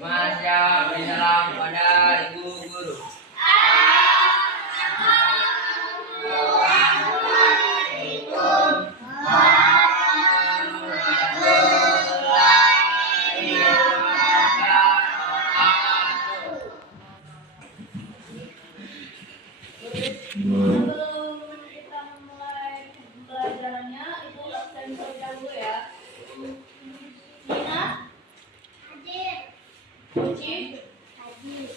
Masya beri salam pada ibu guru. Sebelum kita mulai pelajarannya, ibu absen terlebih dahulu ya. Nina, Hadir. Uci, Hadir.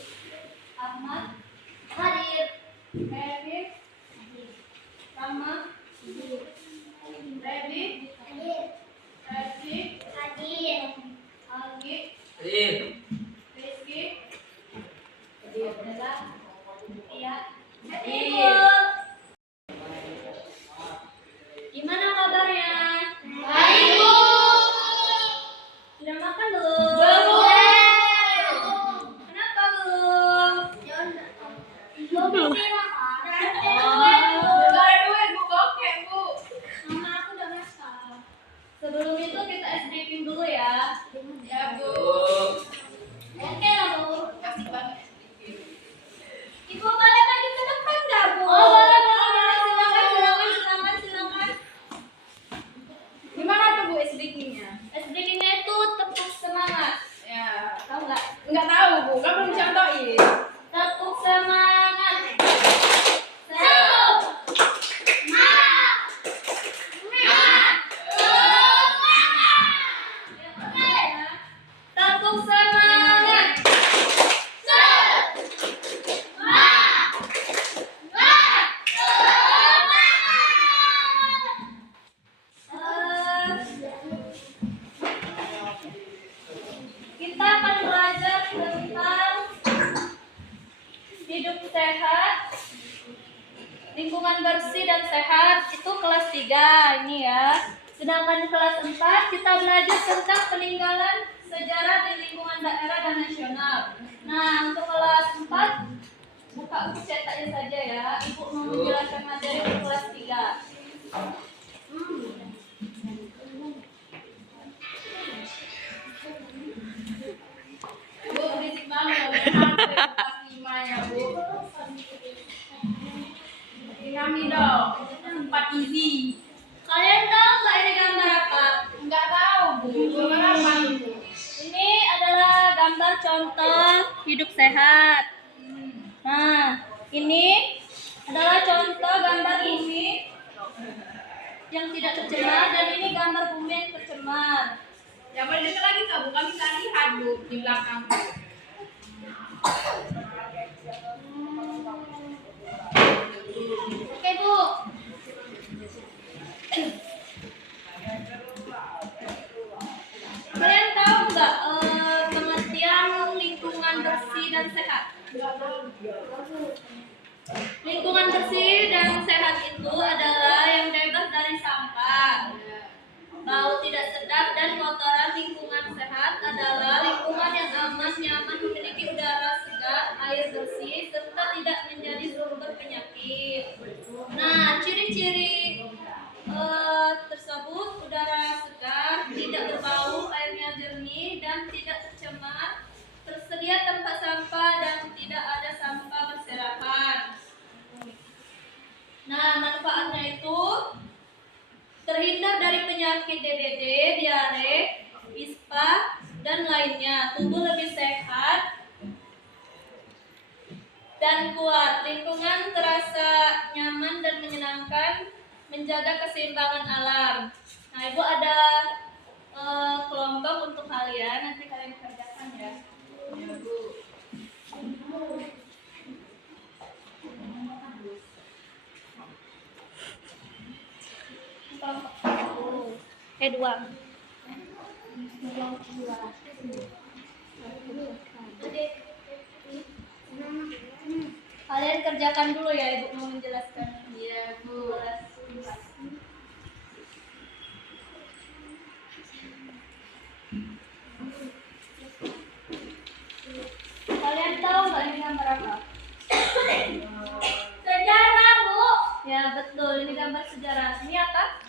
Ahmad, Hadir. Kevin, Hadir. Rama, Hadir. Rebi, Hadir. Resi, Hadir. Algi, Hadir. Rizky, Bella, Iya, Hadir. Gimana kabarnya? Baik, Bu. Sudah makan belum? Belum. Kenapa belum? Belum. Mama aku udah masak. Sebelum itu kita SDPing dulu ya. Ya bu. Oke lah Bu. Ibu boleh maju ke depan nggak Bu? Oh, boleh, Silakan. Gimana tuh Bu SDK-nya? SDPing-nya itu tepuk semangat. Ya, Tahu nggak? nggak tahu Bu, kan belum contohin. Tepuk semangat. Tepuk semangat. Kita akan belajar tentang hidup sehat, lingkungan bersih dan sehat. Itu kelas 3 ini ya. Sedangkan kelas 4 kita belajar tentang peninggalan sejarah di lingkungan daerah dan nasional. Nah, untuk kelas 4 buka buku cetaknya saja ya. Ibu mau menjelaskan materi di kelas 3. Bu, berisik banget. Sampai kelas 5 ya Bu. Kami dong, 4 easy. Kalian tahu nggak ini gambar apa? Nggak tahu Bu, gambar apa Bu? Ini adalah gambar contoh hidup sehat. Nah, ini adalah contoh gambar bumi yang tidak tercemar dan ini gambar bumi yang tercemar. Ya boleh dekat lagi nggak Bu? Kami nggak lihat Bu di belakang. Oke Bu. Kalian tahu nggak pengertian lingkungan bersih dan sehat? Lingkungan bersih dan sehat itu adalah yang bebas dari sampah, bau tidak sedap dan kotoran. Lingkungan sehat adalah lingkungan yang aman, nyaman, memiliki udara segar, air bersih, serta tidak menjadi sumber penyakit. Nah, ciri-ciri tersebut udara segar, tidak berbau, airnya jernih dan tidak tercemar, tersedia tempat sampah dan tidak ada sampah berserakan. Nah, manfaatnya itu terhindar dari penyakit DBD, diare, ispa, dan lainnya. Tubuh lebih sehat dan kuat. Lingkungan terasa nyaman dan menyenangkan, menjaga keseimbangan alam. Nah, Ibu ada kelompok untuk kalian, nanti kalian kerjakan ya. Ya, Bu. Kelompok satu. Dua. Kalian kerjakan dulu ya, Ibu mau menjelaskan. Iya, Bu. Kelas empat. Kalian tahu nggak ini gambar apa? Sejarah, Bu. Ya betul, ini gambar sejarah. Ini apa?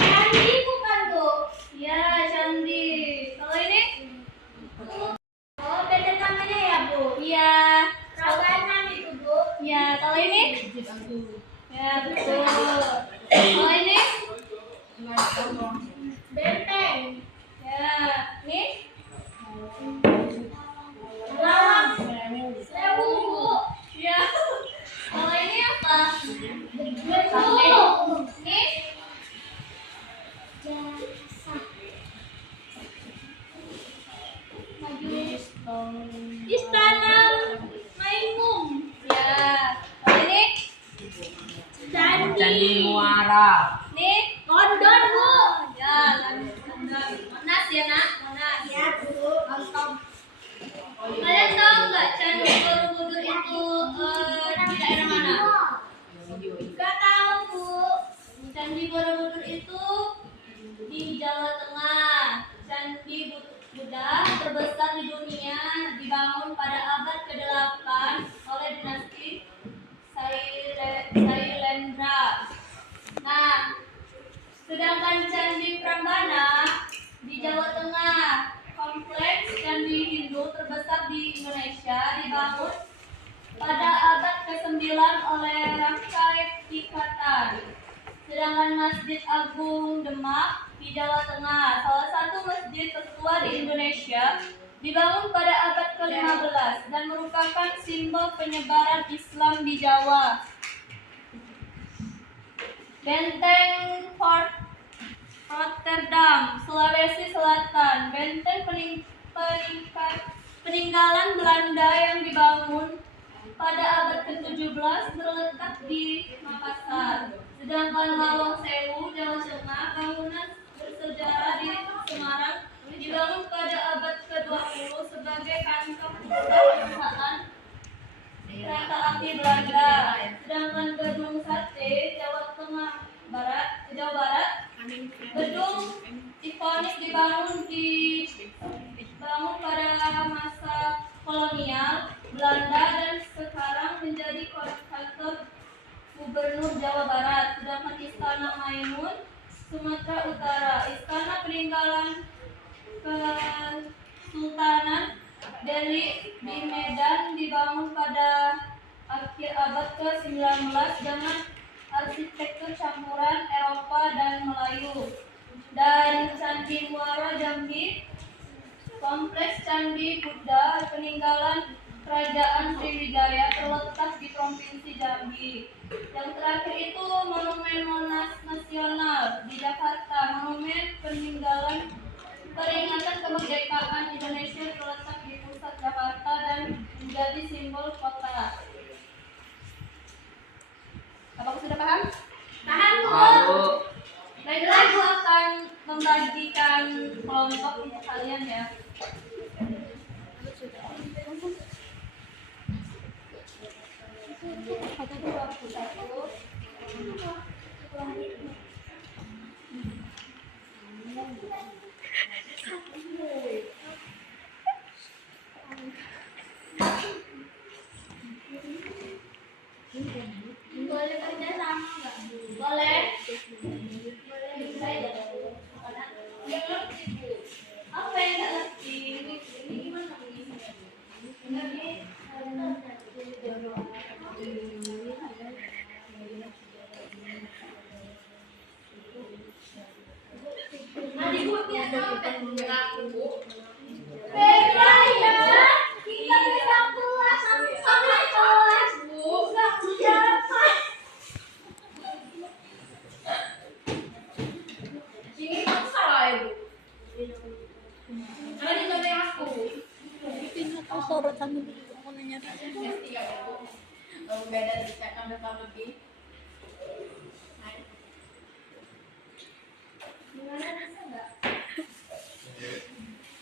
Candi bukan, Bu? Ya, candi. Kalau ini? Oh, beda namanya ya, Bu? Iya. Rawanan itu, Bu. Ya, kalau ini? Masjid Agung. Ya betul. Kalau ini? Benteng. Ya, ini? Lawang Sewu, Bu. Ya. Kalau ini apa? Betul. Ini? Jasa. Istana Maimun. Ya. Kalau ini? Candi Muara. Ini? London, Bu. Ya, London. Monas ya, Nak? Monas. Ya, Bu. Nonton. Kalian tahu nggak Candi Borobudur itu di daerah mana? Gak tahu, Bu. Candi Borobudur itu di Jawa Tengah. Candi Buddha terbesar di dunia, dibangun pada abad ke-8 oleh dinasti Sailendra. Nah, sedangkan Candi Prambanan di Jawa Tengah. Kompleks Candi Hindu terbesar di Indonesia dibangun pada abad ke-9 oleh Rangkai Pikatan. Sedangkan Masjid Agung Demak di Jawa Tengah, salah satu masjid tertua di Indonesia, dibangun pada abad ke-15 dan merupakan simbol penyebaran Islam di Jawa. Benteng Fort Rotterdam, Sulawesi Selatan. Benteng peninggalan Belanda yang dibangun pada abad ke-17 terletak di Makassar. Sedangkan Lawang Sewu, Jawa Tengah, bangunan bersejarah di Semarang, dibangun pada abad ke-20 sebagai kantor perusahaan kereta api Belanda. Sedangkan Gedung Sate, Jawa Barat, gedung ikonik dibangun pada masa kolonial Belanda dan sekarang menjadi kantor Gubernur Jawa Barat. Sedangkan Istana Maimun, Sumatera Utara, istana peninggalan Kesultanan Delhi di Medan, dibangun pada akhir abad ke-19 dengan arsitektur campuran Eropa dan Melayu. Dan Candi Muara Jambi, kompleks Candi Buddha peninggalan Kerajaan Sriwijaya terletak di Provinsi Jambi. Yang terakhir itu Monumen Monas Nasional di Jakarta. Monumen peninggalan peringatan kemerdekaan Indonesia terletak di pusat Jakarta dan menjadi simbol kota. Apakah sudah paham? Paham, Bu. Lalu Baiklah, Ibu akan membagikan kelompok untuk kalian ya. Boleh kerja sama nggak, Bu? Boleh? Boleh. Beda ya. Kita beda kelas sama kelas. Enggak dapat. Ini kan salah ibu. Karena di nilai aku. S3 ibu. Kalau beda dari saya lebih.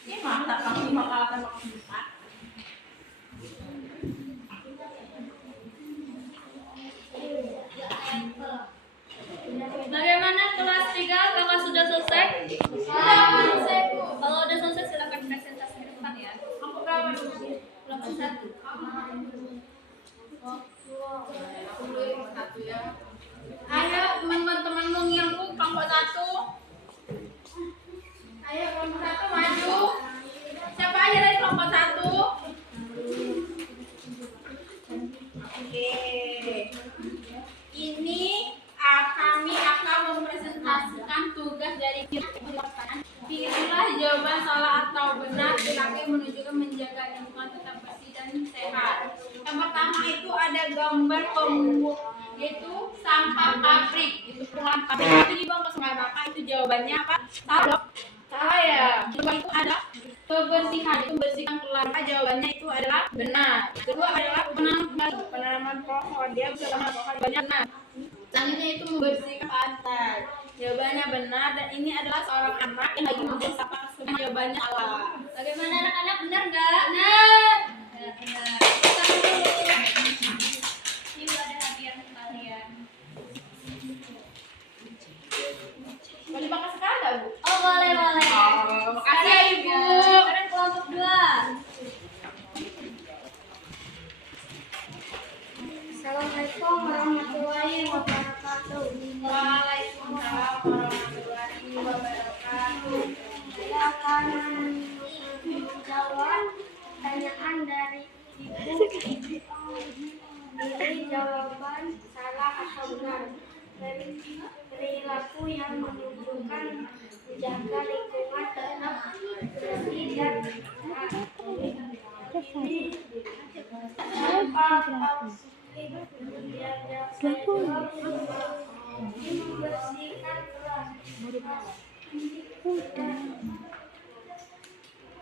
Ini mata kami makalah makin besar. Bagaimana kelas 3? Kakak sudah selesai? Sudah selesai bu. Kalau udah selesai silakan presentasi ke depan ya. Aku berapa dulu? 81. Satu ya. Ayo teman-temanmu yang kelompok 1. Ayo kelompok 1 maju. Siapa aja dari kelompok 1? Oke. Ini kami akan mempresentasikan tugas dari kita. Pilihlah jawaban salah atau benar. Silakan menunjukkan menjaga lingkungan tetap bersih dan sehat. Yang pertama itu ada gambar pembuang, yaitu sampah pabrik. Itu puluhan pabrik itu dibuang ke sungai. Maka itu jawabannya apa? Salah. Salah ya. Kedua itu ada kebersihan, itu membersihkan keluarga. Jawabannya itu adalah benar. Kedua adalah penanaman pohon. Dia bisa menanam pohon banyak. Benar. Selanjutnya itu membersihkan pantai. Jawabannya benar, dan ini adalah seorang anak yang lagi membuang sampah ke sungai. Jawabannya salah. Bagaimana anak-anak, benar nggak? Benar. Ya, benar. Kita dulu. Ini udah ada hadiah untuk kalian. Mau dipakai sekarang nggak, Bu? Oh, boleh, boleh. Oh, makasih ya, Ibu. Sekarang kelompok 2. Assalamualaikum warahmatullahi wabarakatuh. Waalaikumsalam warahmatullahi wabarakatuh. Saya akan menjawab pertanyaan dari Ibu. Pilih jawaban salah atau benar. Perilaku yang menunjukkan menjaga lingkungan tetap bersih dan sehat. Ini apa? Membersihkan kelas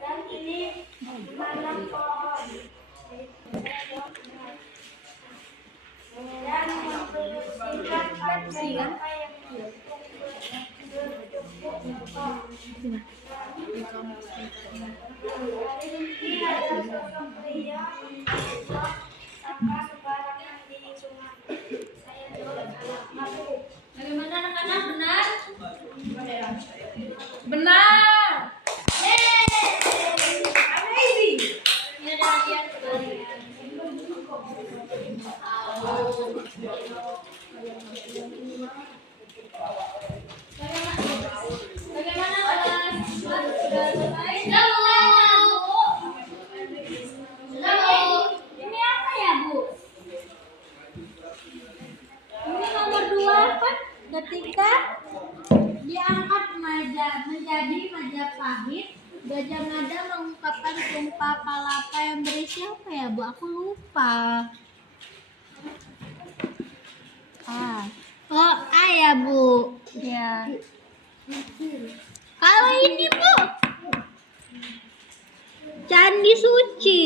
dan ini menanam pohon dan membersihkan apa yang ini ada sosok pria sampah sembarangan di sungai. Saya jawab salah. Bagaimana anak-anak, benar? Benar. Amazing. Ini ada hadiah untuk kalian. Bagaimana kelas 4 sudah selesai? Ini apa ya, Bu? Ini nomor 2 kan ketika diangkat menjadi Majapahit, Gajah Mada mengungkapkan sumpah palapa yang berisi apa ya, Bu? Aku lupa. Oh, ya, Bu. Ya. Kalau ini, Bu, Candi Suci.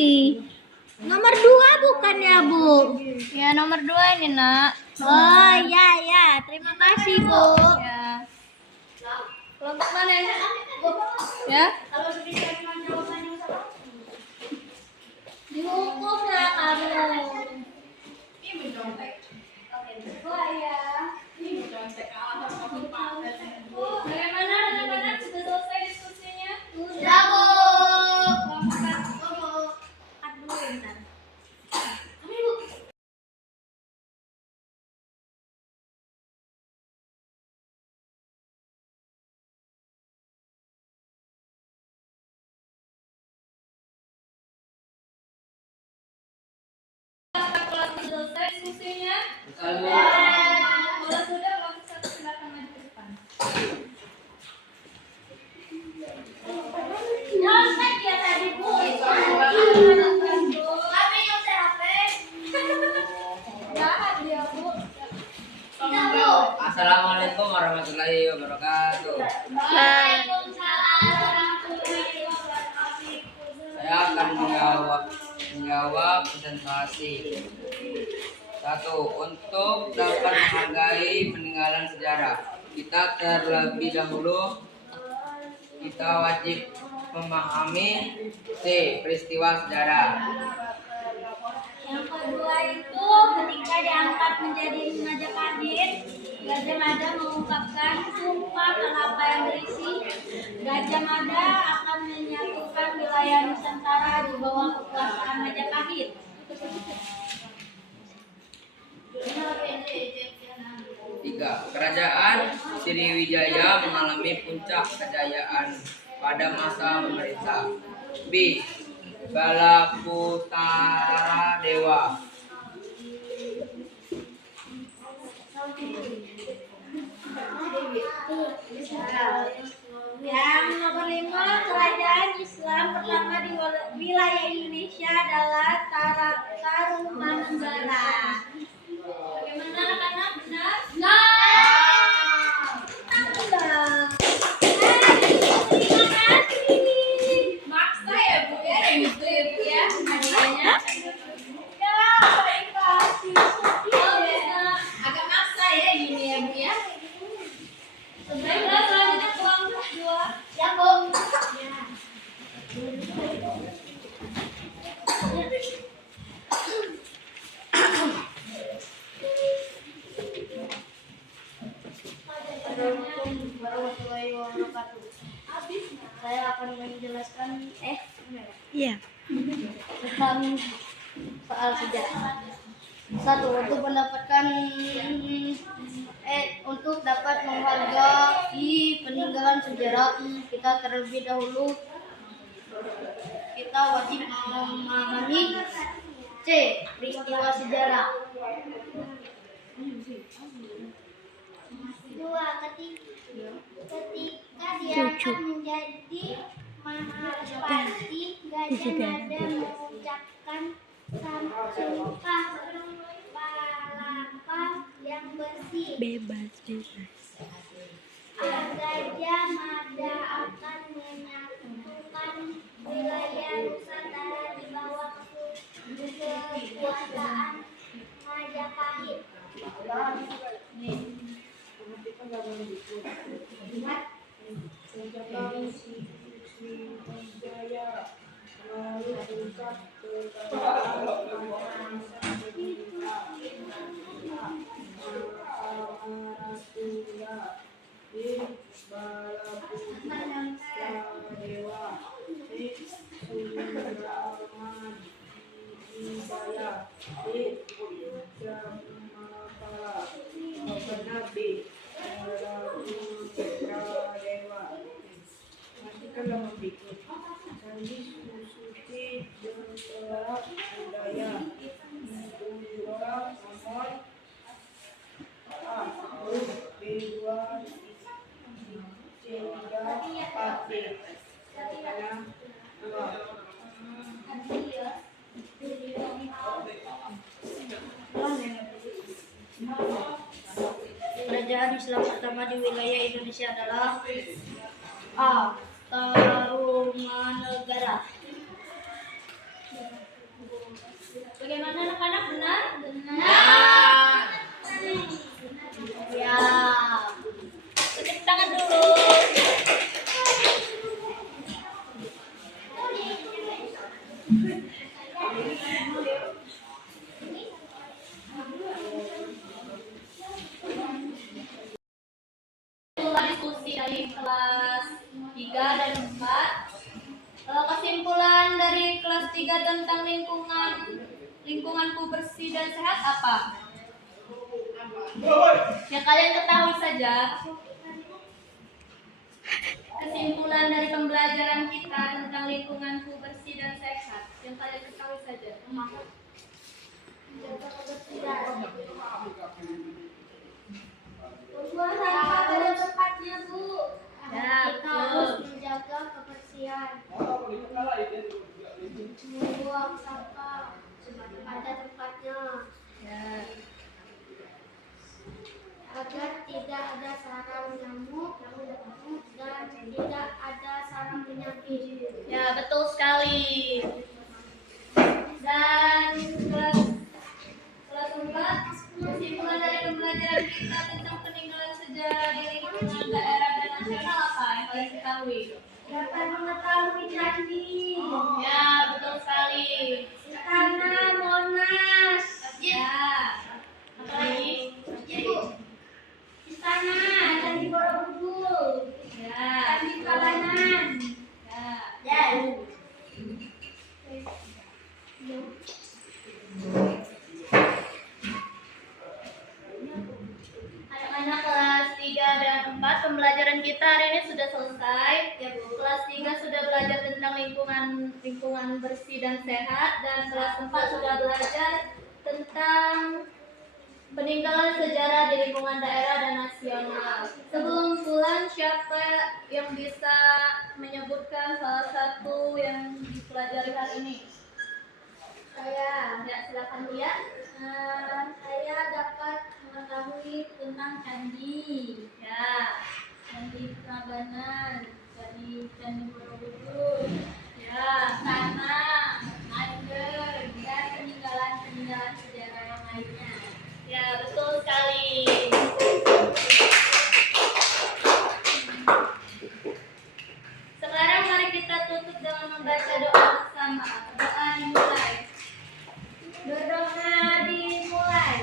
Nomor 2 bukan ya, Bu? Ya, nomor 2 ini, Nak. Oh, ya. Terima kasih, Bu. Ya. Kelompok mana ya? Ya? Kalau dengan jawaban yang salah, dihukum lah kamu. Ini mencontek. Wah, ya. Ini mencontek kalah sama Pak. Bagaimana anak-anak, sudah selesai diskusinya? Sudah, Bu. Kelompok 1. Cut dulu bentar. Kelas selesai diskusinya? Kalau sudah, kelompok 1 silakan maju ke depan. warahmatullahi wabarakatuh. Saya akan menjawab presentasi. 1. Untuk dapat menghargai peninggalan sejarah, kita terlebih dahulu kita wajib memahami peristiwa sejarah. Yang kedua itu ketika diangkat menjadi Majapahit, Gajah Mada mengungkapkan sumpah kelapa yang berisi Gajah Mada akan menyatukan wilayah Nusantara di bawah kekuasaan Majapahit. 3. Kerajaan Sriwijaya mengalami puncak kejayaan pada masa pemerintah B. Balaputra Dewa. Yang nomor 5, kerajaan Islam pertama di wilayah Indonesia adalah Tarumanegara. Bagaimana anak-anak, benar? Maksa ya Bu ya, yang gitu ya Bu ya. Hadiahnya agak maksa ya ini ya Bu ya. Baiklah, selanjutnya uang 2. Ya, Bu. Assalamualaikum warahmatullahi wabarakatuh. Saya akan menjelaskan tentang soal sejarah. 1. Untuk dapat menghargai peninggalan sejarah, kita terlebih dahulu kita wajib memahami peristiwa sejarah. 2. Ketika diangkat menjadi Mahapati, Gajah Mada mengucapkan sumpah palapa yang bersih. Gajah Mada akan menyatukan wilayah Nusantara di bawah kekuasaan Majapahit. Kerajaan Islam pertama di wilayah Indonesia adalah A. Tarumanegara. Bagaimana anak-anak, benar? Ya. Tepuk tangan dulu. Diskusi dari kelas 3 dan 4. Kalau kesimpulan dari kelas 3 tentang lingkunganku bersih dan sehat apa? Ya kalian ketahui saja. Kesimpulan dari pembelajaran kita tentang lingkunganku bersih dan sehat yang kalian ketahui saja. Menjaga kebersihan. Membuang sampah pada tempatnya, Bu. Ya, Kita harus menjaga kebersihan. Membuang sampah pada tempatnya. Ya. Agar tidak ada sarang nyamuk tidak ada sarang penyakit. Ya, betul sekali. Dan kelas 4, kesimpulan dari pembelajaran kita tentang peninggalan sejarah di lingkungan daerah dan nasional apa yang kalian ketahui? Dapat mengetahui candi, Ya, betul sekali. istana Monas, Ya, apa lagi? istana Candi Borobudur, Ya, Candi Prambanan. ya. Anak-anak kelas 3 dan 4 pembelajaran kita hari ini sudah selesai. Ya, Bu. Kelas 3 sudah belajar tentang lingkungan bersih dan sehat, dan kelas 4 sudah belajar tentang peninggalan sejarah di lingkungan daerah dan nasional. Sebelum pulang, siapa yang bisa menyebutkan salah satu yang dipelajari hari ini? Saya Ya, silakan Lia. saya dapat mengetahui tentang candi, Ya, Candi Prambanan, Candi Borobudur, ya. istana, Angger, dan peninggalan sejarah yang lainnya. Ya, betul sekali. Sekarang mari kita tutup dengan membaca doa bersama. Doa dimulai. Berdoa dimulai.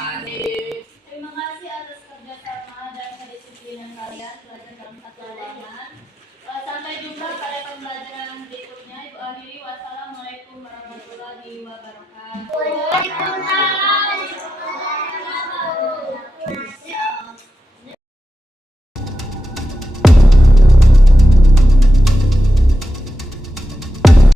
Terima kasih atas kerjasama dan kedisiplinan kalian belajar dalam satu ruangan. Sampai jumpa pada pembelajaran berikutnya. Ibu akhiri, wassalamualaikum warahmatullahi wabarakatuh. Waalaikumsalam.